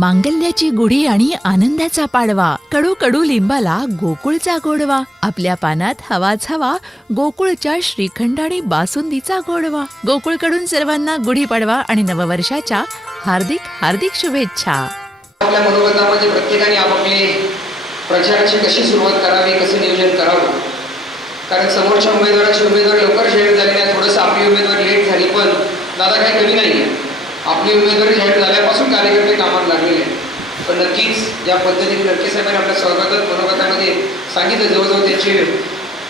मांगल्याची गुढी आणि आनंदाचा पाडवा. कडू कडू लिंबाला गोकुळचा गोडवा. आपल्या पानात हवाच हवा गोकुळच्या श्रीखंड आणि बासुंदीचा गोडवा. गोकुळकडून सर्वांना गुढीपाडवा आणि नववर्षाच्या हार्दिक हार्दिक शुभेच्छा. आपल्या मनोगतामध्ये प्रत्येकाने आपापले प्रचाराची कशी सुरुवात करावी कसं नियोजन करावं? कारण समोरच्या उमेदवाराची उमेदवार लवकर जाहीर झाली नाही थोडंसं आपली उमेदवार लेट झाली पण दादा काही कमी नाही आहे आपली उमेदवारी जाहीर झाल्यापासून कार्यकर्ते कामाला लागलेले आहेत. पण नक्कीच ज्या पद्धतीने नक्की साहेबांनी आपल्या स्वागतात मनोगतामध्ये सांगितलं जवळजवळ त्याचे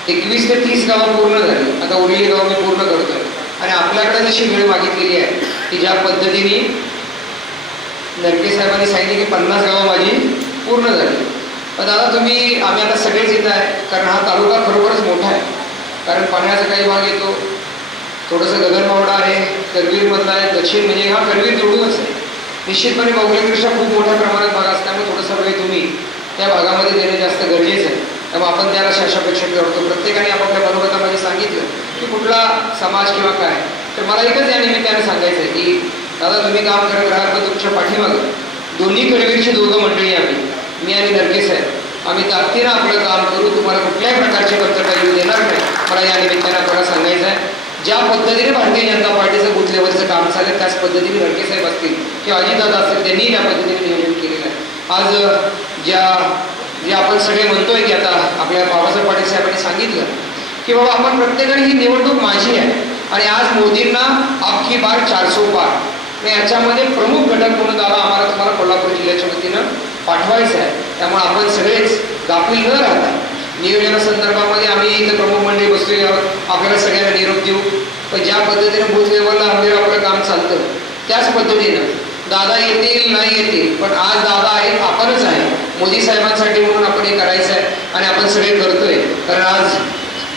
एकवीस ते तीस गावं पूर्ण झाली. आता उरलेली गावं मी पूर्ण करतोय. आणि आपल्याकडे जशी वेळ मागितलेली आहे की ज्या पद्धतीने नरके साहेबांनी सांगितले की पन्नास गावं माझी पूर्ण झाली. पण दादा तुम्ही आम्ही आता सगळेच येत आहे कारण हा तालुका खरोखरच मोठा आहे. कारण पाण्याचा काही भाग येतो थोडंसं गगनबावडा आहे करवीरमधला आहे दक्षिण म्हणजे हा करवीर जोडूनच आहे. निश्चितपणे भौगोलिकदृष्ट्या खूप मोठ्या प्रमाणात भाग असल्यामुळे थोडंसं वेळ तुम्ही त्या भागामध्ये देणं जास्त गरजेचं आहे. त्यामुळे आपण त्याला शाशापेक्षा करतो प्रत्येकाने आपापल्या मनोगतामध्ये सांगितलं की कुठला समाज किंवा काय. तर मला एकच या निमित्ताने सांगायचं आहे की दादा तुम्ही काम करत राहाल पण तुमच्या पाठीमागं. दोन्ही करवीरची दोघं मंडळी आम्ही. मी आणि नरकेश आहे आम्ही ताकदीनं आपलं काम करू. तुम्हाला कुठल्याही प्रकारची कमतरता येऊ देणार नाही. मला या निमित्तानं आपल्याला सांगायचं आहे. ज्या पद्धतीने भारतीय जनता पार्टीचं बूथ लेवलचं काम चालेल त्याच पद्धतीने नरके साहेब असतील किंवा अजितदादा असतील त्यांनी त्या पद्धतीने नियोजन केलेलं आहे. आज ज्या जे आपण सगळे म्हणतोय की आता आपल्या बाबासाहेब पाटील साहेबांनी सांगितलं की बाबा आपण प्रत्येकाने ही निवडणूक माझी आहे आणि आज मोदींना अख्खी बार चारसो पार. याच्यामध्ये प्रमुख घटक म्हणून दादा आम्हाला तुम्हाला कोल्हापूर जिल्ह्याच्या वतीनं पाठवायचं आहे. त्यामुळे आपण सगळेच गाफील न राहता नियोजनासंदर्भामध्ये आम्ही इथं प्रमुख मंडळी बसलेली आहोत. आपल्याला सगळ्यांना निरोप देऊ. पण ज्या पद्धतीने बूथ लेवलला आम्ही आपलं काम चालतं त्याच पद्धतीनं दादा येतील नाही येतील पण आज दादा आहे आपणच आहे. मोदी साहेबांसाठी म्हणून आपण हे करायचं आहे आणि आपण सगळे करतोय. कारण आज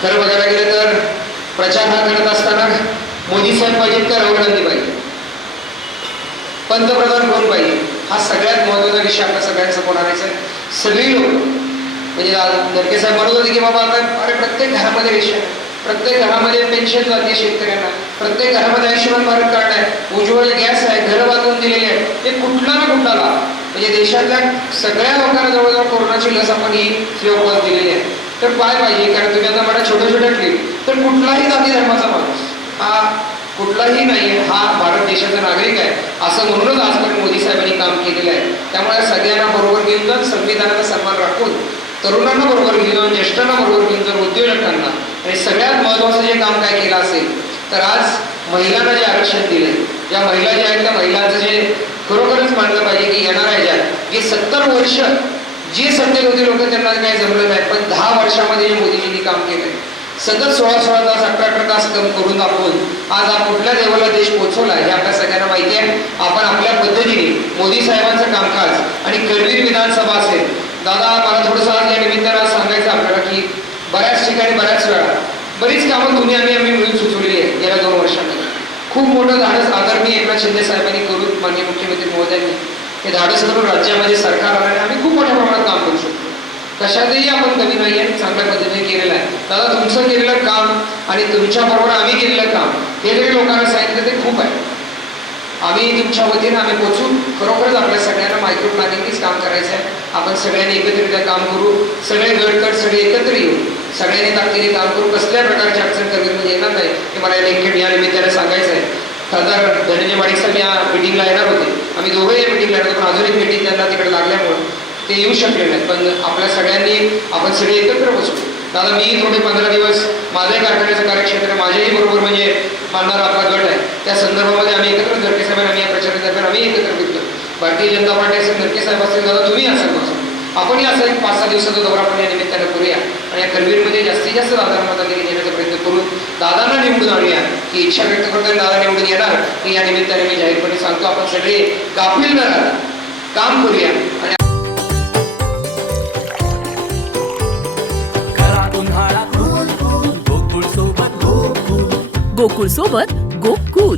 खरं बघायला गेलं तर प्रचार हा करत असताना मोदी साहेब पाहिजेत का राहुल गांधी पाहिजे पंतप्रधान कोण पाहिजे? हा सगळ्यात महत्त्वाचा विषय आपल्या सगळ्यांसमोर आणायचा आहे. सगळी लोक. म्हणजे नरके साहेब म्हणत होते की बाबा आता अरे प्रत्येक घरामध्ये विषय आहे. प्रत्येक घरामध्ये पेन्शन जाते शेतकऱ्यांना. प्रत्येक घरामध्ये आयुष्यमान भारत कार्ड आहे. उज्ज्वल गॅस आहे घरं बांधून दिलेली आहे. ते कुठला ना कुठला म्हणजे देशातल्या सगळ्या लोकांना जवळजवळ कोरोनाची लस आपण ही फ्री ऑफ दिलेली आहे. तर काय पाहिजे कारण तुम्ही आता मला छोट्या छोट्या ट्रीप तर कुठलाही जाती धर्माचा माणूस हा कुठलाही नाही हा भारत देशाचा नागरिक आहे. असं म्हणूनच आजपर्यंत मोदी साहेबांनी काम केलेलं आहे. त्यामुळे सगळ्यांना बरोबर घेऊन संविधानाचा सन्मान राखून तरुणांना बरोबर घेऊन ज्येष्ठांना बरोबर घेऊन उद्योजकांना आणि सगळ्यात महत्त्वाचं जे काम काय केलं असेल तर आज महिलांना जे आरक्षण दिले ज्या महिला ज्या आहेत त्या महिलांचं जे खरोखरच मानलं पाहिजे की येणाऱ्या ज्या जे सत्तर वर्ष जे सत्तेत लोक त्यांना काही जमलं नाही. पण दहा वर्षामध्ये जे मोदीजींनी काम केलंय सतत सोळा सोळा तास अठरा अठरा तास कम करून दाखवून आज हा कुठल्या देवाला देश पोहोचवला हे आपल्या सगळ्यांना माहिती आहे. आपण आपल्या पद्धतीने मोदी साहेबांचं कामकाज आणि करवीर विधानसभा असेल दादा मला थोडंसं आज या निमित्तानं सांगायचं आपल्याला की बऱ्याच ठिकाणी बऱ्याच वेळा. बरीच कामं तुम्ही आम्ही आम्ही मिळून सुचवलेली आहे गेल्या दोन वर्षांमध्ये खूप मोठं धाडस आदरणीय एकनाथ शिंदे साहेबांनी करून माननीय मुख्यमंत्री महोदयांनी हे धाडस करून राज्यामध्ये सरकार आलं आणि आम्ही खूप मोठ्या प्रमाणात काम करू शकतो. कशातही आपण कमी नाही आहे चांगल्या पद्धतीने केलेलं आहे. दादा तुमचं केलेलं काम आणि तुमच्याबरोबर आम्ही केलेलं काम हे जरी लोकांना सांगितलं ते खूप आहे. आम्ही तुमच्या वतीनं आम्ही पोचून खरोखरच आपल्या सगळ्यांना मायक्रो प्लॅनिंगनीच काम करायचं आहे. आपण सगळ्यांनी एकत्रित काम करू सगळे गडकड सगळे एकत्र येऊ. सगळ्यांनी ताकदीने काम करून कसल्या प्रकारची अडचण करवीमध्ये येणार नाही. हे मला नेमके या निमित्ताने सांगायचं आहे खासदार धनंजय माडिक साहेब या मिटिंगला येणार होते. आम्ही दोघे या मिटिंगला येणार होतो पण अजून एक मिटिंग त्यांना तिकडे लागल्यामुळं ते येऊ शकले नाहीत. पण आपल्या सगळ्यांनी आपण सगळे एकत्र बसू. दादा मी थोडे पंधरा दिवस माझ्याही कारखान्याचं कार्यक्षेत्र माझ्याही बरोबर म्हणजे मानणारा आपला गट आहे. त्या संदर्भामध्ये आम्ही एकत्र नरके साहेब आम्ही या प्रचारादरम्यान आम्ही एकत्र भेटतो. भारतीय जनता पार्टी असेल नरके साहेब असेल दादा तुम्ही असाल बसून आपणही असा एक पाच सहा दिवसाचा दौरा आपण या निमित्तानं करूया. आणि या करवीरमध्ये जास्तीत जास्त दादांना मताधिकारी देण्याचा प्रयत्न करून दादांना निवडून आणूया. ही इच्छा व्यक्त करतो आणि दादा निवडून येणार. की या निमित्ताने मी जाहीरपणे सांगतो. आपण सगळे गाफील न राहता काम करूया. आणि करा गोकुळ सोबत गोकुळ.